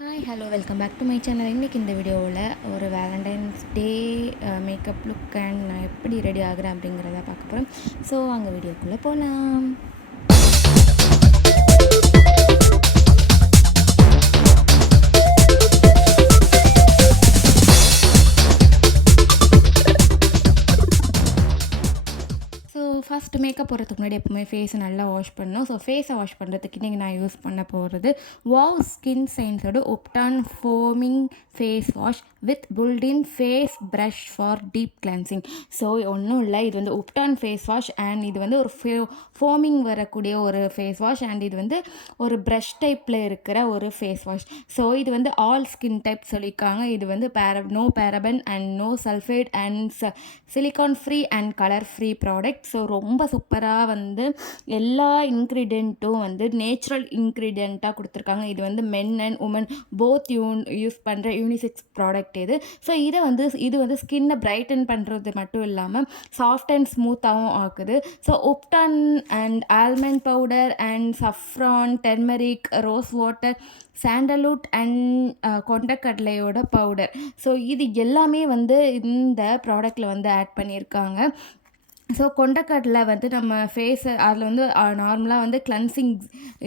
Hi hello welcome back to my channel. இன்றைக்கி இந்த வீடியோவில் ஒரு Valentine's day makeup look and நான் எப்படி ரெடி ஆகுறேன் அப்படிங்கிறத பார்க்க போகிறேன். ஸோ அங்கே வீடியோக்குள்ளே போகலாம். ஃபஸ்ட்டு மேக்கப் போடுறதுக்கு முன்னாடி எப்போவுமே ஃபேஸை நல்லா வாஷ் பண்ணணும். ஸோ ஃபேஸை வாஷ் பண்ணுறதுக்கு இன்றைக்கி நான் யூஸ் பண்ண போகிறது வாவ் ஸ்கின் சயின்ஸோட ubtan foaming face wash with built in face brush for deep cleansing. So ஒன்றும் இல்லை, இது வந்து உப்டான் ஃபேஸ் வாஷ் அண்ட் இது வந்து ஒரு ஃபோமிங் வரக்கூடிய ஒரு ஃபேஸ் வாஷ் அண்ட் இது வந்து ஒரு ப்ரஷ் டைப்பில் இருக்கிற ஒரு ஃபேஸ் வாஷ். ஸோ இது வந்து ஆல் ஸ்கின் டைப் சொல்லியிருக்காங்க. இது வந்து no paraben and no sulphate and silicone free and colour free product. So ரொம்ப சூப்பராக வந்து எல்லா இன்க்ரீடியண்ட்டும் வந்து நேச்சுரல் இன்க்ரீடியண்ட்டாக கொடுத்துருக்காங்க. இது வந்து men and women both use பண்ணுற யூனிசெக்ஸ் ப்ராடக்ட் இது. ஸோ இது வந்து ஸ்கின்னை பிரைட்டன் பண்ணுறது மட்டும் இல்லாமல் சாஃப்ட் அண்ட் ஸ்மூத்தாகவும் ஆக்குது. So ubtan and almond powder and saffron, turmeric, rose water, sandalwood and கொண்டக்கடலையோட பவுடர். ஸோ இது எல்லாமே வந்து இந்த ப்ராடக்டில் வந்து ஆட் பண்ணியிருக்காங்க. ஸோ கொண்டக்கடலை வந்து நம்ம ஃபேஸை அதில் வந்து நார்மலாக வந்து கிளென்சிங்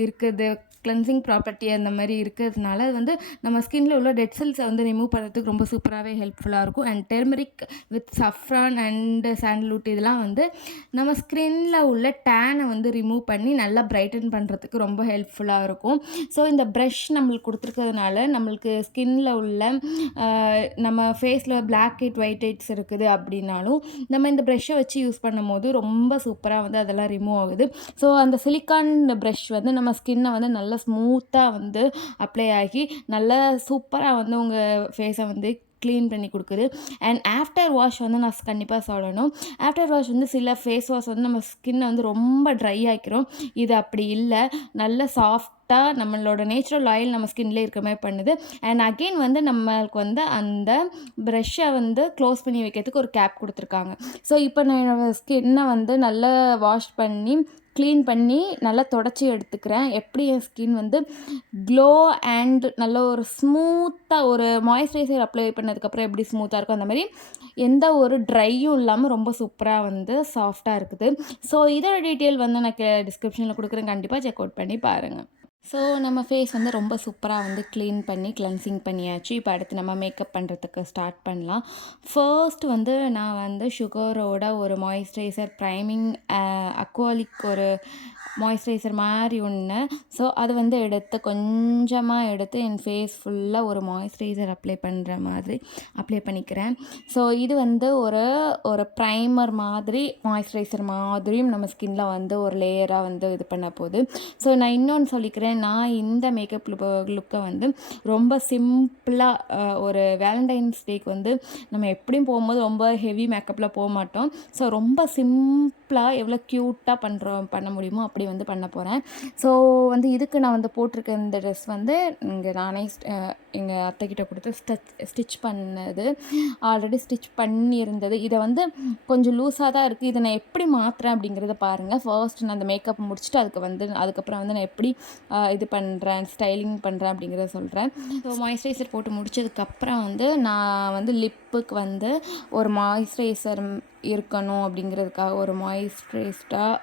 இருக்குது, கிளென்சிங் ப்ராப்பர்ட்டி அந்த மாதிரி இருக்கிறதுனால அது வந்து நம்ம ஸ்கின்னில் உள்ள டெட் செல்ஸை வந்து ரிமூவ் பண்ணுறதுக்கு ரொம்ப சூப்பராகவே ஹெல்ப்ஃபுல்லாக இருக்கும். And turmeric with சஃப்ரான் and sandalwood இதெல்லாம் வந்து நம்ம ஸ்கின்னில் உள்ள டேனை வந்து ரிமூவ் பண்ணி நல்லா பிரைட்டன் பண்ணுறதுக்கு ரொம்ப ஹெல்ப்ஃபுல்லாக இருக்கும். ஸோ இந்த ப்ரஷ் நம்மளுக்கு கொடுத்துருக்கிறதுனால நம்மளுக்கு ஸ்கின்னில் உள்ள நம்ம ஃபேஸில் பிளாக் ஹெட் ஒயிட் ஹெட்ஸ் இருக்குது அப்படின்னாலும் நம்ம இந்த ப்ரஷ்ஷை வச்சு யூஸ் பண்ணும்போது ரொம்ப சூப்பராக வந்து அதெல்லாம் ரிமூவ் ஆகுது. ஸோ அந்த சிலிக்கான் ப்ரஷ் வந்து நம்ம ஸ்கின்னை வந்து நல்லா ஸ்மூத்தாக வந்து அப்ளை ஆகி நல்லா சூப்பராக வந்து உங்கள் ஃபேஸை வந்து க்ளீன் பண்ணி கொடுக்குது. அண்ட் ஆஃப்டர் வாஷ் வந்து நான் கண்டிப்பாக சொல்லணும். ஆஃப்டர் வாஷ் வந்து சில ஃபேஸ் வாஷ் வந்து நம்ம ஸ்கின்னை வந்து ரொம்ப ட்ரை ஆக்கிரும். இது அப்படி இல்லை, நல்ல சாஃப்டாக நம்மளோட நேச்சுரல் ஆயில் நம்ம ஸ்கின்லேயே இருக்கிற மாதிரி பண்ணுது. அண்ட் அகெயின் வந்து நம்மளுக்கு வந்து அந்த ப்ரஷ்ஷை வந்து க்ளோஸ் பண்ணி வைக்கிறதுக்கு ஒரு கேப் கொடுத்துருக்காங்க. ஸோ இப்போ நான் என்னோடய ஸ்கின்னை வந்து நல்லா வாஷ் பண்ணி க்ளீன் பண்ணி நல்லா தொடச்சி எடுத்துக்கிறேன். எப்படி என் ஸ்கின் வந்து க்ளோ அண்ட் நல்ல ஒரு ஸ்மூத்தாக ஒரு மாய்ஸ்சரைசர் அப்ளை பண்ணதுக்கப்புறம் எப்படி ஸ்மூத்தாக இருக்கும் அந்த மாதிரி எந்த ஒரு ட்ரையும் இல்லாமல் ரொம்ப சூப்பராக வந்து சாஃப்டாக இருக்குது. ஸோ இதோட டீட்டெயில் வந்து நான் டிஸ்கிரிப்ஷனில் கொடுக்குறேன், கண்டிப்பாக செக் அவுட் பண்ணி பாருங்கள். ஸோ நம்ம ஃபேஸ் வந்து ரொம்ப சூப்பராக வந்து க்ளீன் பண்ணி கிளென்சிங் பண்ணியாச்சு. இப்போ அடுத்து நம்ம மேக்கப் பண்ணுறதுக்கு ஸ்டார்ட் பண்ணலாம். ஃபர்ஸ்ட் வந்து நான் வந்து சுகரோட ஒரு மாய்ஸ்சரைசர் ப்ரைமிங் அக்வாலிக் ஒரு மாய்ஸ்சரைசர் மாதிரி ஒன்று. ஸோ அது வந்து கொஞ்சமாக எடுத்து என் ஃபேஸ் ஃபுல்லாக ஒரு மாய்ஸ்சரைசர் அப்ளை பண்ணுற மாதிரி அப்ளை பண்ணிக்கிறேன். ஸோ இது வந்து ஒரு ப்ரைமர் மாதிரி மாய்ஸ்சரைசர் மாதிரியும் நம்ம ஸ்கின்ல வந்து ஒரு லேயராக வந்து இது பண்ண போகுது. ஸோ நான் இன்னொன்று சொல்லிக்கிறேன், நான் இந்த மேக்கப் லுக்கை வந்து ரொம்ப சிம்பிளாக ஒரு வேலண்டைன்ஸ் டேக்கு வந்து நம்ம எப்படியும் போகும்போது ரொம்ப ஹெவி மேக்கப்பில் போக மாட்டோம். ஸோ ரொம்ப சிம்பிளாக எவ்வளோ க்யூட்டாக பண்ண முடியுமோ அப்படி வந்து பண்ண போகிறேன். ஸோ வந்து இதுக்கு நான் வந்து போட்டிருக்க இந்த ட்ரெஸ் வந்து இங்கே நானே எங்கள் அத்தைக்கிட்ட கொடுத்து ஸ்டிச் பண்ணது, ஆல்ரெடி ஸ்டிச் பண்ணியிருந்தது. இதை வந்து கொஞ்சம் லூஸாக தான் இருக்குது. இதை நான் எப்படி மாற்றுறேன் அப்படிங்கிறத பாருங்கள். ஃபர்ஸ்ட் நான் அந்த மேக்கப் முடிச்சுட்டு அதுக்கப்புறம் வந்து நான் எப்படி இது பண்ணுறேன், ஸ்டைலிங் பண்ணுறேன் அப்படிங்கிறத சொல்கிறேன். ஸோ மாய்ஸ்சரைசர் போட்டு முடிச்சதுக்கப்புறம் வந்து நான் வந்து லிப்புக்கு வந்து ஒரு மாய்ஸ்சரைசர் இருக்கணும் அப்படிங்கிறதுக்காக ஒரு மாய்ஸ்சரைஸ்டாக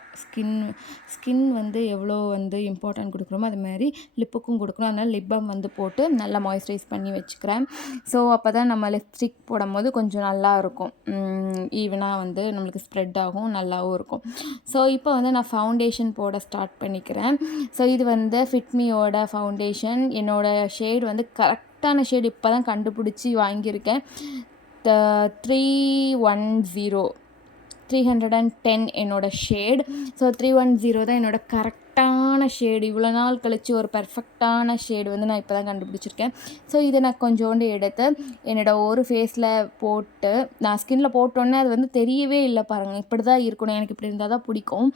ஸ்கின் வந்து எவ்வளோ வந்து இம்பார்ட்டன்ட் கொடுக்குறோமோ அது மாதிரி லிப்புக்கும் கொடுக்கணும். அதனால் லிப் பாம் வந்து போட்டு நல்லா மாய்ஸ்சரைஸ் பண்ணி வச்சுக்கிறேன். ஸோ அப்போ தான் நம்ம லிப்ஸ்டிக் போடும்போது கொஞ்சம் நல்லா இருக்கும், ஈவனாக வந்து நம்மளுக்கு ஸ்ப்ரெட் ஆகும், நல்லாவும் இருக்கும். ஸோ இப்போ வந்து நான் ஃபவுண்டேஷன் போட ஸ்டார்ட் பண்ணிக்கிறேன். ஸோ இது வந்து ஃபிட்மியோட ஃபவுண்டேஷன். என்னோடய ஷேடு வந்து கரெக்டான ஷேடு இப்போ தான் கண்டுபிடிச்சி வாங்கியிருக்கேன். 310 என்னோடய ஷேட். ஸோ 310 தான் என்னோடய கரெக்டான ஷேடு. இவ்வளோ நாள் கழித்து ஒரு பர்ஃபெக்டான ஷேடு வந்து நான் இப்போ தான் கண்டுபிடிச்சிருக்கேன். ஸோ இதை நான் கொஞ்சோண்டு எடுத்து என்னோடய ஒரு ஃபேஸில் போட்டு நான் ஸ்கின்னில் போட்டோன்னே அது வந்து தெரியவே இல்லை பாருங்கள். இப்படி தான் இருக்கணும், எனக்கு இப்படி இருந்தால் தான் பிடிக்கும்.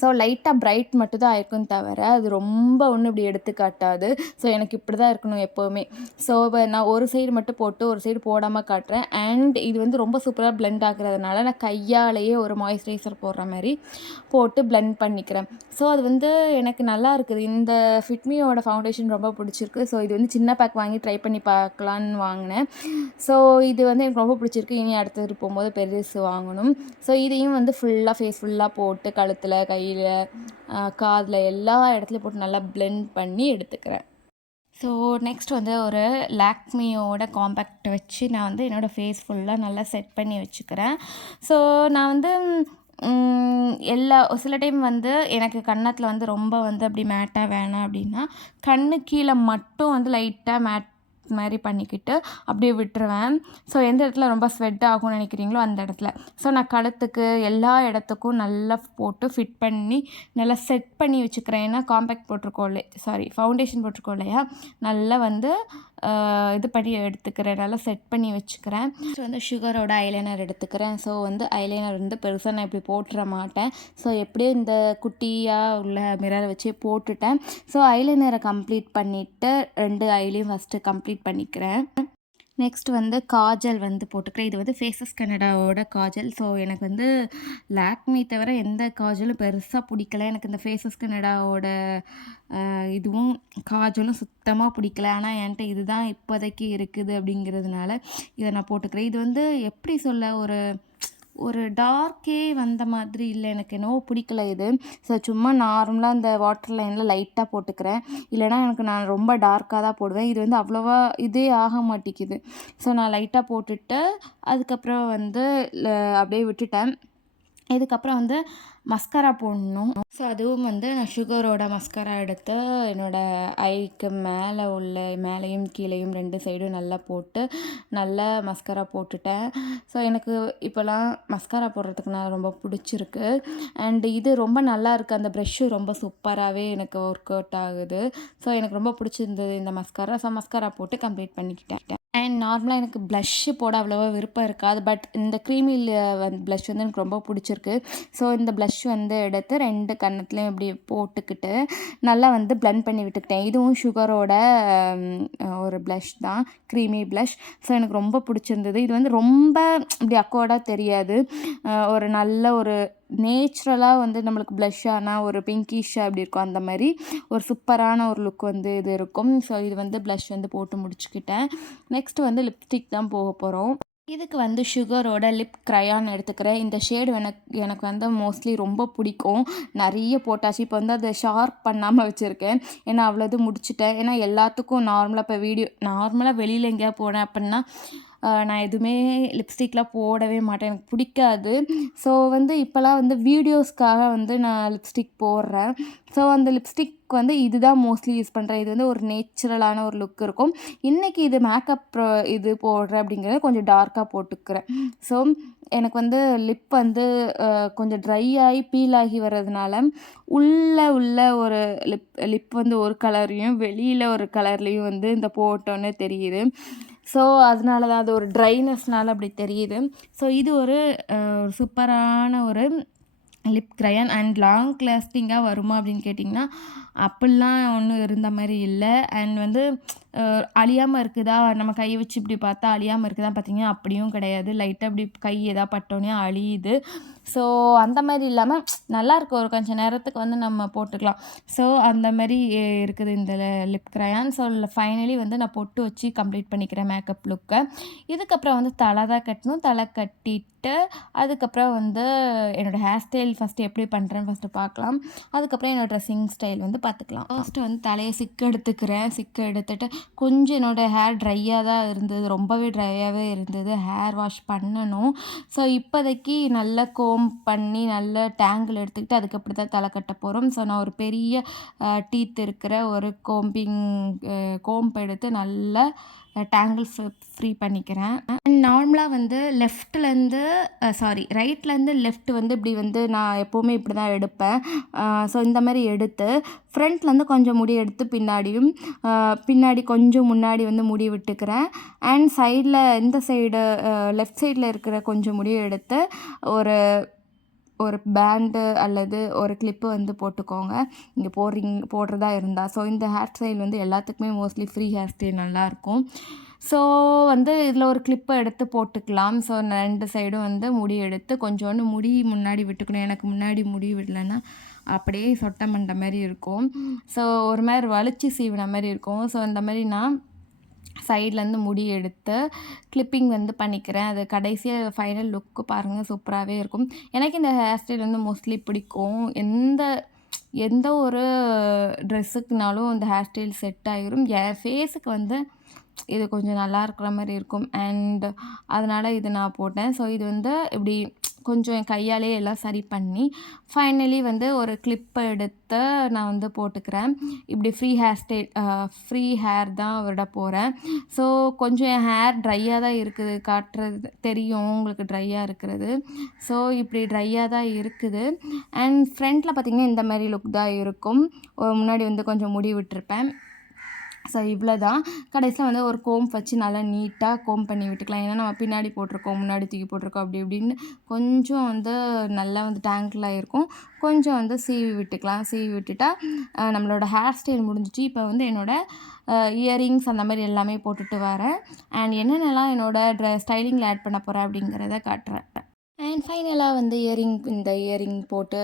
ஸோ லைட்டாக பிரைட் மட்டும் தான் ஆயிருக்கும் தவிர அது ரொம்ப ஒன்றும் இப்படி எடுத்து காட்டாது. ஸோ எனக்கு இப்படி தான் இருக்கணும் எப்போவுமே. ஸோ நான் ஒரு சைடு மட்டும் போட்டு ஒரு சைடு போடாமல் காட்டுறேன். அண்ட் இது வந்து ரொம்ப சூப்பராக பிளெண்ட் ஆகுறதுனால நான் கையாலேயே ஒரு மாய்ஸ்சரைசர் போடுற மாதிரி போட்டு பிளெண்ட் பண்ணிக்கிறேன். ஸோ அது வந்து எனக்கு நல்லா இருக்குது. இந்த ஃபிட்மியோட ஃபவுண்டேஷன் ரொம்ப பிடிச்சிருக்கு. ஸோ இது வந்து சின்ன பேக் வாங்கி ட்ரை பண்ணி பார்க்கலான்னு வாங்கினேன். ஸோ இது வந்து எனக்கு ரொம்ப பிடிச்சிருக்கு. இனி அடுத்தது போகும்போது பெருசு வாங்கணும். ஸோ இதையும் வந்து ஃபுல்லாக ஃபேஸ் ஃபுல்லாக போட்டு கழுத்தில், கையில், காதில் எல்லா இடத்துலையும் போட்டு நல்லா பிளெண்ட் பண்ணி எடுத்துக்கிறேன். ஸோ நெக்ஸ்ட் வந்து ஒரு லாக்மியோட காம்பேக்ட் வச்சு நான் வந்து என்னோடய ஃபேஸ் ஃபுல்லாக நல்லா செட் பண்ணி வச்சுக்கிறேன். ஸோ நான் வந்து சில டைம் வந்து எனக்கு கன்னத்தில் வந்து ரொம்ப வந்து அப்படி மேட்டாக வேணாம் அப்படின்னா கண்ணு கீழே மட்டும் வந்து லைட்டாக மேட் மாதிரி பண்ணிக்கிட்டு அப்படியே விட்டுருவேன். ஸோ எந்த இடத்துல ரொம்ப ஸ்வெட் ஆகும்னு நினைக்கிறீங்களோ அந்த இடத்துல. ஸோ நான் கழுத்துக்கு எல்லா இடத்துக்கும் நல்லா போட்டு ஃபிட் பண்ணி நல்லா செட் பண்ணி வச்சுக்கிறேன். ஏன்னா காம்பேக்ட் போட்டிருக்கோம் ஃபவுண்டேஷன் போட்டிருக்கோம் இல்லையா, நல்லா வந்து இது பண்ணி எடுத்துக்கிறேன், நல்லா செட் பண்ணி வச்சுக்கிறேன். ஸோ வந்து சுகரோட ஐலைனர் எடுத்துக்கிறேன். ஸோ வந்து ஐலைனர் வந்து பெருசாக நான் இப்படி போட்டுற மாட்டேன். ஸோ எப்படியும் இந்த குட்டியாக உள்ள மிரரை வச்சே போட்டுட்டேன். ஸோ ஐலைனரை கம்ப்ளீட் பண்ணிவிட்டு 2 ஐலையும் ஃபஸ்ட்டு கம்ப்ளீட் பண்ணிக்கிறேன். நெக்ஸ்ட் வந்து காஜல் வந்து போட்டுக்கிறேன். இது வந்து ஃபேஸஸ் கனடாவோட காஜல். ஸோ எனக்கு வந்து லாக்மி தவிர எந்த காஜலும் பெருசாக பிடிக்கல. எனக்கு இந்த ஃபேஸஸ் கனடாவோட இதுவும் காஜலும் சுத்தமாக பிடிக்கல. ஆனால் என்கிட்ட இதுதான் இப்போதைக்கு இருக்குது அப்படிங்கிறதுனால இதை நான் போட்டுக்கிறேன். இது வந்து எப்படி சொல்ல, ஒரு டார்க்கே வந்த மாதிரி இல்லை, எனக்கு என்னவோ பிடிக்கல இது. ஸோ சும்மா நார்மலாக அந்த வாட்டர் லைனில் லைட்டாக போட்டுக்கிறேன். இல்லைனா நான் ரொம்ப டார்க்காக தான் போடுவேன். இது வந்து அவ்வளோவா இதே ஆக மாட்டேங்குது. ஸோ நான் லைட்டாக போட்டுட்டு அதுக்கப்புறம் வந்து அப்படியே விட்டுட்டேன். இதுக்கப்புறம் வந்து மஸ்காரா போடணும். ஸோ அதுவும் வந்து நான் சுகரோட மஸ்காரா எடுத்து என்னோடய ஐக்கு மேலேயும் கீழேயும் 2 சைடும் நல்லா போட்டு நல்லா மஸ்காரா போட்டுட்டேன். ஸோ எனக்கு இப்போலாம் மஸ்காரா போடுறதுக்கு நான் ரொம்ப பிடிச்சிருக்கு. அண்ட் இது ரொம்ப நல்லா இருக்குது. அந்த ப்ரெஷ்ஷு ரொம்ப சூப்பராகவே எனக்கு ஒர்க் அவுட் ஆகுது. ஸோ எனக்கு ரொம்ப பிடிச்சிருந்தது இந்த மஸ்காரா. ஸோ மஸ்காரா போட்டு கம்ப்ளீட் பண்ணிக்கிட்டேன். அண்ட் நார்மலாக எனக்கு ப்ளஷ்ஷு போட அவ்வளோவா விருப்பம் இருக்காது. பட் இந்த க்ரீமி ப்ளஷ் வந்து எனக்கு ரொம்ப பிடிச்சிருக்கு. ஸோ இந்த ப்ளஷ் வந்து எடுத்து 2 கன்னத்துலேயும் இப்படி போட்டுக்கிட்டு நல்லா வந்து பிளெண்ட் பண்ணி விட்டுக்கிட்டேன். இதுவும் சுகரோட ஒரு ப்ளஷ் தான், க்ரீமி ப்ளஷ். ஸோ எனக்கு ரொம்ப பிடிச்சிருந்தது. இது வந்து ரொம்ப இப்படி அக்வர்டாக தெரியாது. ஒரு நல்ல ஒரு நேச்சுரலாக வந்து நம்மளுக்கு ப்ளஷ் ஆனால் ஒரு பிங்கிஷாக அப்படி இருக்கும். அந்த மாதிரி ஒரு சூப்பரான ஒரு லுக் வந்து இது இருக்கும். ஸோ இது வந்து ப்ளஷ் வந்து போட்டு முடிச்சுக்கிட்டேன். நெக்ஸ்ட்டு வந்து லிப்ஸ்டிக் தான் போக போகிறோம். இதுக்கு வந்து சுகரோட லிப் க்ரையான் எடுத்துக்கிறேன். இந்த ஷேடு எனக்கு வந்து மோஸ்ட்லி ரொம்ப பிடிக்கும். நிறைய போட்டாச்சு. இப்போ வந்து அதை ஷார்ப் பண்ணாமல் வச்சுருக்கேன். ஏன்னா அவ்வளோது முடிச்சுட்டேன். ஏன்னா எல்லாத்துக்கும் நார்மலாக வெளியில் எங்கேயா போனேன் அப்படின்னா நான் எதுவுமே லிப்ஸ்டிக்லாம் போடவே மாட்டேன். எனக்கு பிடிக்காது. ஸோ வந்து இப்போலாம் வந்து வீடியோஸ்க்காக வந்து நான் லிப்ஸ்டிக் போடுறேன். ஸோ அந்த லிப்ஸ்டிக் வந்து இதுதான் மோஸ்ட்லி யூஸ் பண்ணுறேன். இது வந்து ஒரு நேச்சுரலான ஒரு லுக் இருக்கும். இன்றைக்கி இது மேக்கப் இது போடுறேன் அப்படிங்கிறத கொஞ்சம் டார்க்காக போட்டுக்கிறேன். ஸோ எனக்கு வந்து லிப் வந்து கொஞ்சம் ட்ரை ஆகி பீல் ஆகி வர்றதுனால உள்ள ஒரு லிப் வந்து ஒரு கலர்லேயும் வெளியில் ஒரு கலர்லேயும் வந்து இந்த போட்டோன்னே தெரியுது. ஸோ அதனால தான் அது ஒரு ட்ரைனஸ்னால அப்படி தெரியுது. ஸோ இது ஒரு சூப்பரான ஒரு லிப் க்ரையான். அண்ட் லாங் லாஸ்டிங்காக வருமா அப்படின்னு கேட்டிங்கன்னா அப்படிலாம் ஒன்றும் இருந்த மாதிரி இல்லை. அண்ட் வந்து அழியாமல் இருக்குதா, நம்ம கையை வச்சு இப்படி பார்த்தா அழியாமல் இருக்குதா பார்த்தீங்கன்னா அப்படியும் கிடையாது. லைட்டாக இப்படி கை எதாவது பட்டோன்னே அழியுது. ஸோ அந்த மாதிரி இல்லாமல் நல்லாயிருக்கு. ஒரு கொஞ்சம் நேரத்துக்கு வந்து நம்ம போட்டுக்கலாம். ஸோ அந்த மாதிரி இருக்குது இந்த லிப் க்ரையான். ஸோ ஃபைனலி வந்து நான் பொட்டு வச்சு கம்ப்ளீட் பண்ணிக்கிறேன் மேக்கப் லுக்கை. இதுக்கப்புறம் வந்து தலை தான் கட்டணும். தலை கட்டிட்டு அதுக்கப்புறம் வந்து என்னோடய ஹேர் ஸ்டைல் ஃபஸ்ட்டு எப்படி பண்ணுறேன்னு ஃபஸ்ட்டு பார்க்கலாம். அதுக்கப்புறம் என்னோடய ட்ரெஸ்ஸிங் ஸ்டைல் வந்து பார்த்துக்கலாம். ஃபஸ்ட்டு வந்து தலையை எடுத்துக்கிறேன். எடுத்துட்டு கொஞ்சம் என்னோடய ஹேர் ட்ரையாக தான் இருந்தது, ரொம்பவே ட்ரையாகவே இருந்தது. ஹேர் வாஷ் பண்ணணும். ஸோ இப்போதைக்கு நல்லா கோம் பண்ணி நல்ல டேங்கிள் எடுத்துக்கிட்டு அதுக்கப்புறம் தான் தலை கட்ட போகிறோம். ஸோ நான் ஒரு பெரிய டீத் இருக்கிற ஒரு கோம்பு எடுத்து நல்லா டேங்கிள் ஃப்ரீ பண்ணிக்கிறேன். நார்மலாக வந்து ரைட்லேருந்து லெஃப்ட் வந்து இப்படி வந்து நான் எப்போவுமே இப்படி தான் எடுப்பேன். ஸோ இந்த மாதிரி எடுத்து ஃப்ரண்ட்லேருந்து கொஞ்சம் முடி எடுத்து பின்னாடி கொஞ்சம் முன்னாடி வந்து முடி விட்டுக்கிறேன். அண்ட் இந்த சைடு லெஃப்ட் சைடில் இருக்கிற கொஞ்சம் முடியை எடுத்து ஒரு ஒரு பேண்டு அல்லது ஒரு கிளிப்பு வந்து போட்டுக்கோங்க இங்கே போடுறதா இருந்தால். ஸோ இந்த ஹேர் ஸ்டைல் வந்து எல்லாத்துக்குமே மோஸ்ட்லி ஃப்ரீ ஹேர் ஸ்டைல் நல்லாயிருக்கும். ஸோ வந்து இதில் ஒரு கிளிப்பை எடுத்து போட்டுக்கலாம். ஸோ 2 சைடும் வந்து முடி எடுத்து கொஞ்சோண்டு முடி முன்னாடி விட்டுக்கணும். எனக்கு முன்னாடி முடி விடலைன்னா அப்படியே சொட்டை மண்டை மாதிரி இருக்கும். ஸோ ஒரு மாதிரி வலிச்சு சீவின மாதிரி இருக்கும். ஸோ இந்த மாதிரி நான் சைட்லேருந்து முடி எடுத்து கிளிப்பிங் வந்து பண்ணிக்கிறேன். அது கடைசியாக ஃபைனல் லுக்கு பாருங்கள், சூப்பராகவே இருக்கும். எனக்கு இந்த ஹேர் ஸ்டைல் வந்து மோஸ்ட்லி பிடிக்கும். எந்த ஒரு ட்ரெஸ்ஸுக்குனாலும் இந்த ஹேர் ஸ்டைல் செட் ஆகிரும். என் ஃபேஸுக்கு வந்து இது கொஞ்சம் நல்லா இருக்கிற மாதிரி இருக்கும். அண்ட் அதனால் இது நான் போட்டேன். ஸோ இது வந்து இப்படி கொஞ்சம் என் கையாலே எல்லாம் சரி பண்ணி ஃபைனலி வந்து ஒரு கிளிப்பை எடுத்து நான் வந்து போட்டுக்கிறேன். இப்படி ஃப்ரீ ஹேர் தான் விட போகிறேன். ஸோ கொஞ்சம் என் ஹேர் ட்ரையாக தான் இருக்குது, காட்டுறது தெரியும் உங்களுக்கு ட்ரையாக இருக்கிறது. ஸோ இப்படி ட்ரையாக தான் இருக்குது. அண்ட் ஃப்ரண்ட்டில் பார்த்திங்கன்னா இந்த மாதிரி லுக் தான் இருக்கும். முன்னாடி வந்து கொஞ்சம் முடி விட்டுருப்பேன். ஸோ இவ்வளோ தான். கடைசியில் வந்து ஒரு கோம்ப் வச்சு நல்லா நீட்டாக கோம்ப் பண்ணி விட்டுக்கலாம். ஏன்னா நம்ம பின்னாடி போட்டிருக்கோம், முன்னாடி தூக்கி போட்டிருக்கோம், அப்படி இப்படின்னு கொஞ்சம் வந்து நல்லா வந்து டேங்கில் இருக்கும். கொஞ்சம் வந்து சீவி விட்டுக்கலாம். சீவி விட்டுட்டா நம்மளோட ஹேர் ஸ்டைல் முடிஞ்சிச்சு. இப்போ வந்து என்னோடய இயரிங்ஸ் அந்த மாதிரி எல்லாமே போட்டுட்டு வரேன். அண்ட் என்னென்னலாம் என்னோடய ஸ்டைலிங்கில் ஆட் பண்ண போகிறேன் அப்படிங்கிறத காட்டுறேன். அண்ட் ஃபைனலாக வந்து இந்த இயரிங் போட்டு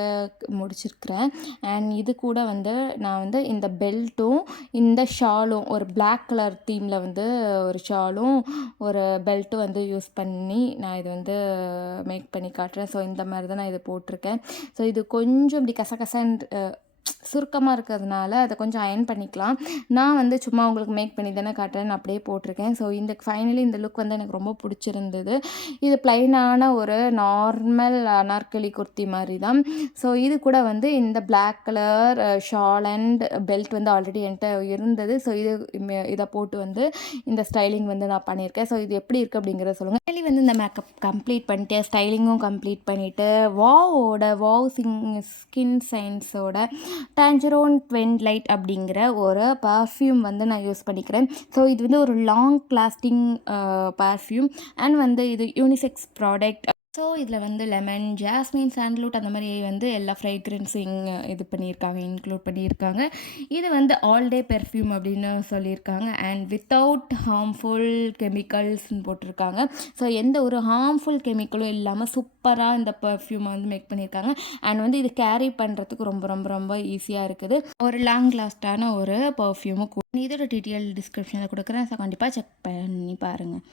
முடிச்சிருக்கிறேன். அண்ட் இது கூட வந்து நான் வந்து இந்த பெல்ட்டும் இந்த ஷாலும் ஒரு பிளாக் கலர் தீமில் வந்து ஒரு ஷாலும் ஒரு பெல்ட்டும் வந்து யூஸ் பண்ணி நான் இது வந்து மேக் பண்ணி காட்டுறேன். ஸோ இந்த மாதிரி தான் நான் இதை போட்டிருக்கேன். ஸோ இது கொஞ்சம் இப்படி கசகசன்னு சுருக்கமாக இருக்கிறதுனால அதை கொஞ்சம் அயன் பண்ணிக்கலாம். நான் வந்து சும்மா உங்களுக்கு மேக் பண்ணி தானே காட்டுறேன்னு அப்படியே போட்டிருக்கேன். ஸோ ஃபைனலி இந்த லுக் வந்து எனக்கு ரொம்ப பிடிச்சிருந்தது. இது ப்ளைனான ஒரு நார்மல் அனார்கலி குர்த்தி மாதிரி தான். ஸோ இது கூட வந்து இந்த black colour shawl and belt வந்து ஆல்ரெடி என்கிட்ட இருந்தது. ஸோ இதை போட்டு வந்து இந்த ஸ்டைலிங் வந்து நான் பண்ணியிருக்கேன். ஸோ இது எப்படி இருக்குது அப்படிங்கிறத சொல்லுங்கள். ஃபைனலி வந்து இந்த மேக்கப் கம்ப்ளீட் பண்ணிட்டு ஸ்டைலிங்கும் கம்ப்ளீட் பண்ணிவிட்டு வாவ் ஸ்கின் சயின்ஸோட டான்ஜரோன் ட்வின்லைட் அப்படிங்கிற ஒரு பர்ஃப்யூம் வந்து நான் யூஸ் பண்ணிக்கிறேன். ஸோ இது வந்து ஒரு லாங் லாஸ்டிங் பர்ஃப்யூம் அண்ட் வந்து இது யூனிசெக்ஸ் ப்ராடக்ட். ஸோ இதில் வந்து லெமன், ஜாஸ்மின், சாண்டல்வுட் அந்த மாதிரி வந்து எல்லா ஃப்ரேக்ரன்ஸிங் இன்க்ளூட் பண்ணியிருக்காங்க. இது வந்து ஆல் டே பெர்ஃப்யூம் அப்படின்னு சொல்லியிருக்காங்க. அண்ட் வித்தவுட் ஹார்ம்ஃபுல் கெமிக்கல்ஸ்ன்னு போட்டிருக்காங்க. ஸோ எந்த ஒரு ஹார்ம்ஃபுல் கெமிக்கலும் இல்லாமல் சூப்பராக இந்த பெர்ஃப்யூமை வந்து மேக் பண்ணியிருக்காங்க. அண்ட் வந்து இது கேரி பண்ணுறதுக்கு ரொம்ப ரொம்ப ரொம்ப ஈஸியாக இருக்குது. ஒரு லாங் லாஸ்டான ஒரு பெர்ஃப்யூமு. இதோட டீட்டெயில் டிஸ்கிரிப்ஷனில் கொடுக்குறேன். ஸோ கண்டிப்பாக செக் பண்ணி பாருங்கள்.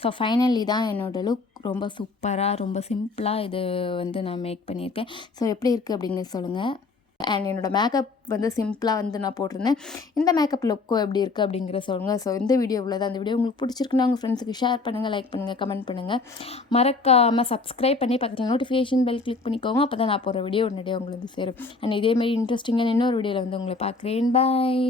ஸோ ஃபைனலி தான் என்னோடய லுக் ரொம்ப சூப்பராக, ரொம்ப சிம்பிளாக இது வந்து நான் மேக் பண்ணியிருக்கேன். ஸோ எப்படி இருக்குது அப்படிங்கிறது சொல்லுங்கள். அண்ட் என்னோடய மேக்கப் வந்து சிம்பிளாக வந்து நான் போட்டிருந்தேன். இந்த மேக்கப் லுக்கும் எப்படி இருக்குது அப்படிங்கிற சொல்லுங்கள். ஸோ இந்த வீடியோ இவ்வளோதான். அந்த வீடியோ உங்களுக்கு பிடிச்சிருக்குன்னா உங்கள் ஃப்ரெண்ட்ஸுக்கு ஷேர் பண்ணுங்கள், லைக் பண்ணுங்கள், கமெண்ட் பண்ணுங்கள். மறக்காமல் சப்ஸ்கிரைப் பண்ணி பக்கத்தில் நோட்டிஃபிகேஷன் பெல் கிளிக் பண்ணிக்கோங்க. அப்போ தான் நான் போகிற வீடியோ உடனடியாக உங்களுக்கு சேரும். அண்ட் இதேமாதிரி இன்ட்ரெஸ்டிங்கான இன்னொரு வீடியோவில் வந்து உங்களை பார்க்குறேன். பாய்.